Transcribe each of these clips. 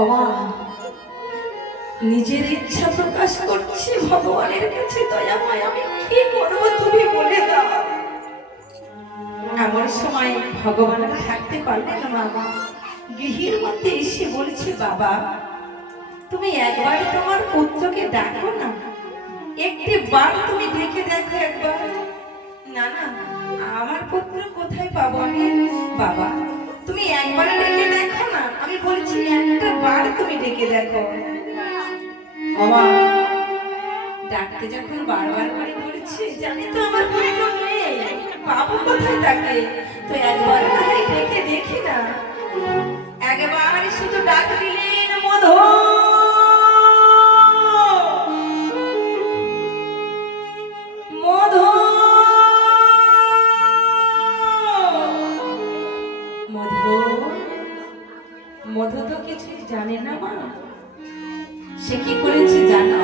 ওমা নিজের ইচ্ছা প্রকাশ করছি ভগবানের কাছে, দয়াময় আমি কি করবো তুমি বলে দাও। এমন সময় ভগবান থাকতে পারলেন না, মা গৃহের মধ্যে এসে বলছে, বাবা তুমি একবার তোমার পুত্রকে ডাকো না, একটি বার তুমি ডেকে দেখো একবার। না না, আমার পুত্র কোথায় পাবো আমি? বাবা তুমি একবার ডেকে দেখো না, আমি বলছি একটা বার তুমি ডেকে দেখো। বাবা ডাকতে যখন বারবার করে বলছে, জানি তো আমার পুত্র নেই, পাবো কোথায় তাকে, তো একবার না হয় ডেকে দেখি না। একবার শুধু ডাক দিলেন, মধু মধু মধু। মধু তো কিছুই জানে না মা, সে কি করেছে জানো?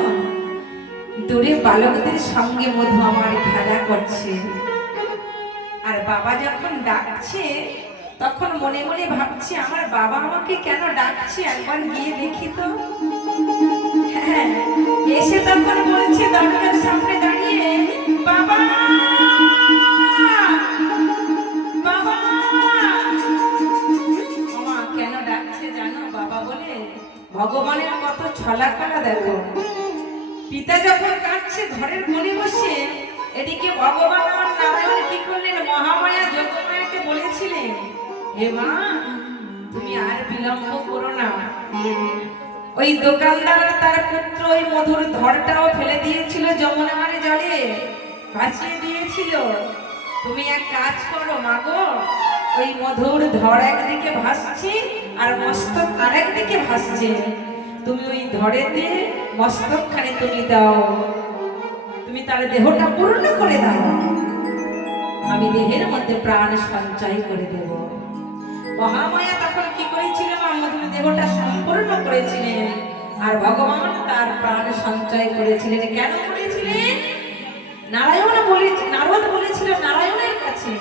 দূরে বালকদের সঙ্গে মধু আমার খেলা করছে, আর বাবা যখন ডাকছে তখন মনে মনে ভাবছে, আমার বাবা আমাকে কেন ডাকছে, একবার গিয়ে দেখি তো। হ্যাঁ, এসে তখন বলছে দরজার সামনে দাঁড়িয়ে, বাবা বাবা। মা কেন ডাকছে জানো? বাবা বলে। ভগবানের কত ছলাকলা দেখো, পিতা যখন কাঁদছে ঘরের কোণে বসে, এদিকে ভগবান আমার নারায়ণ কি করলেন, মহামায়া যোগমায়াকে বলেছিলেন, হে মা তুমি আর বিলম্ব করো না। ওই দোকানদার তার পুত্র ওই মধুর ধরটাও ফেলে দিয়েছিল যমুনার জলে, ভাসিয়ে দিয়েছিল। তুমি এক কাজ করো মা গো, ওই মধুর ধর একদিকে ভাসছে আর মস্তক আরেকদিকে ভাসছে, তুমি ওই ধরেতে মস্তকখানে তুমি দাও, তুমি তার দেহটা পূর্ণ করে দাও, আমি দেহের মধ্যে প্রাণ সঞ্চয় করে দেব। মহামায়া তখন কি করেছিল, মধুর দেহটা সম্পূর্ণ করেছিলেন, আর ভগবান তার প্রাণ সঞ্চয় করেছিলেন। কেন করেছিলেন? নারদ বলেছিল নারায়ণের কাছে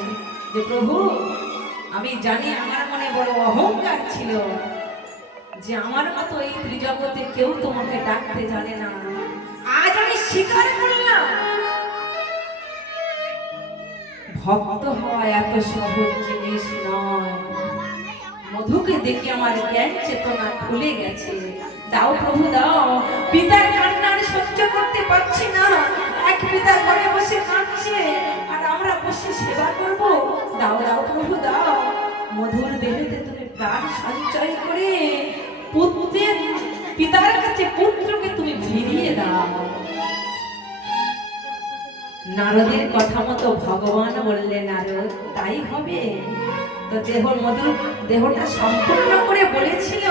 যে, প্রভু আমি জানি আমার মনে বড় অহংকার ছিল যে আমার মতো এই ত্রিজগতে কেউ তোমাকে ডাকতে জানে না, আজ আমি স্বীকার করলাম ভক্ত হওয়া এত সহজ জিনিস নয়। মধুকে দেখে আমার জ্ঞান চেতনা খুলে গেছে, দাও প্রভু দাও। পিতার কান্না সহ্য করতে পারছি না, এক পিতা ঘরে বসে কাঁদছে আর আমরা বসে সেবা করব, দাও দাও প্রভু দাও। মধুর দেহেতে তুমি প্রাণ সঞ্চয় করে পুত্রের পিতার কাছে পুত্রকে তুমি ফিরিয়ে দাও। নারদের কথা মতো ভগবান বললেন, নারদ তাই হবে। তো মধুর দেহটা সম্পূর্ণ করে বলেছিল,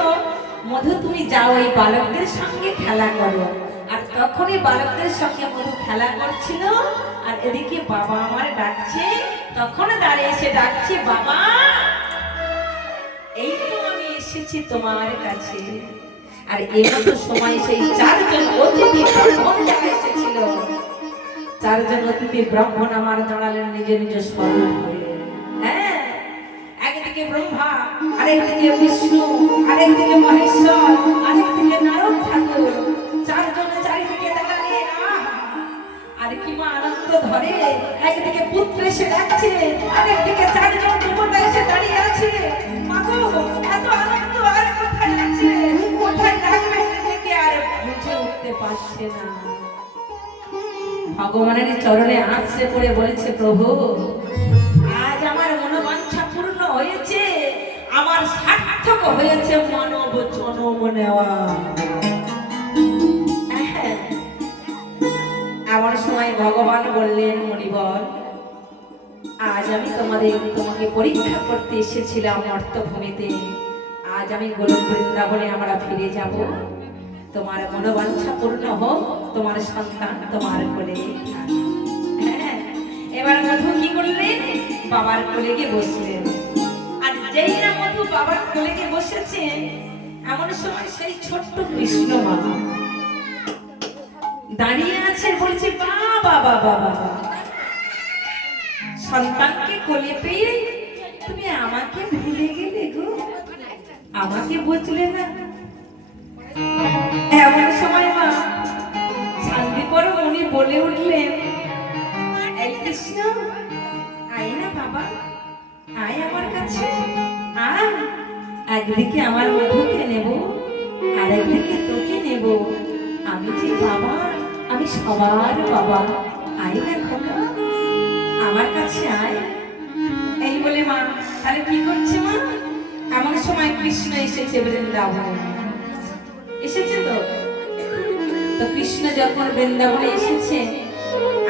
মধু তুমি যাও ওই বালকদের সঙ্গে খেলা করো। আর তখনই বালকদের সঙ্গে মধু খেলা করছিল, আর এদিকে বাবা আমার ডাকছে, তখন দাঁড়িয়ে এসে ডাকছে, বাবা এই তো আমি এসেছি তোমার কাছে। আর এমতো সময় সেই চারজন অতিথি ব্রাহ্মণ যারা এসেছিল, চারজন অতিথি ব্রাহ্মণ আমার দাঁড়ালেন নিজ নিজ স্বরূপ হয়ে। হ্যাঁ, একদিকে ব্রহ্মা, আরেকদিকে বিষ্ণু, আরেকদিকে মহেশ্বর, আরেকদিকে নারদ ঠাকুর, চারজন চারিদিকে দাঁড়ালে। আর কি মা আনন্দ ধরে, একদিকে পুত্র এসে ডাকছে, আরেকদিকে চারজন দেবতা এসে দাঁড়িয়ে আছে। মাগো এত আনন্দ আর কোথায় আছে, কোথায় ডাকবে থেকে আর বুঝে উঠতে পারছে না। ভগবানের চরণে আছড়ে পড়ে বলেছে, প্রভু আজ আমার মনোবাঞ্ছা পূর্ণ হয়েছে, আমার সার্থক হয়েছে মানব জন্ম নেওয়া। এমন সময় ভগবান বললেন, মণিবর আজ আমি তোমাকে পরীক্ষা করতে এসেছিলাম অর্থভূমিতে, আজ আমি গোলক বৃন্দাবনে আমরা ফিরে যাব, তোমার মনোবাঞ্ছা পূর্ণ হোক, তোমার সন্তান তোমার কোলে। হ্যাঁ, এবার মধু কি করলেন, বাবার কোলে গিয়ে বসলেন। আর যেই না মধু বাবার কোলে গিয়ে বসেছে, এমন সময় সেই ছোট্ট কৃষ্ণ মা দাঁড়িয়ে আছে, বলছে, বাবা বাবা বাবা, সন্তানকে কোলে পেয়ে তুমি আমাকে ভুলে গেলে গো, আমাকে বুঝলে না। এমন সময় মা শান্তিপর উনি বলে উঠলেন, এই কৃষ্ণ, আয় না বাবা, আয় আমার কাছে আয়। একদিকে আমার মধুকে নেব, আর একদিকে তোকে নেব। আমি যে বাবা, আমি সবার বাবা। আয় না খোকা, আমার কাছে আয়। এই বলে মা তাহলে কি করছে মা? এমন সময় কৃষ্ণ এসেছে বৃন্দাবনে। এসেছে তো তো কৃষ্ণ যখন বৃন্দাবনে এসেছে,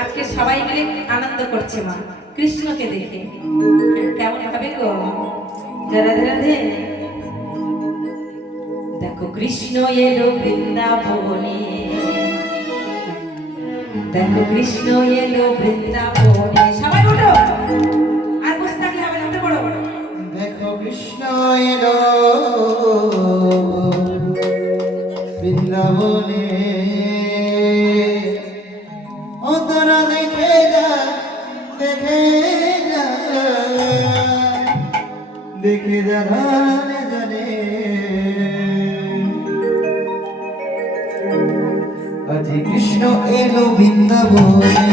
আজকে সবাই মিলে আনন্দ করছে মা কৃষ্ণকে দেখে। কেমন ভাবে গো? রাধে রাধে। দেখো কৃষ্ণ এলো বৃন্দাবনে, দেখো কৃষ্ণ এলো বৃন্দাবনে। সবাই ওঠো, আর বসে থাকলে হবে না, উঠে পড়ো। দেখো কৃষ্ণ এলো বৃন্দাবনে, ও তোরা দেখে যা, দেখে যা, দেখে যা জানে জানে। আজি কৃষ্ণ এলো বৃন্দাবনে,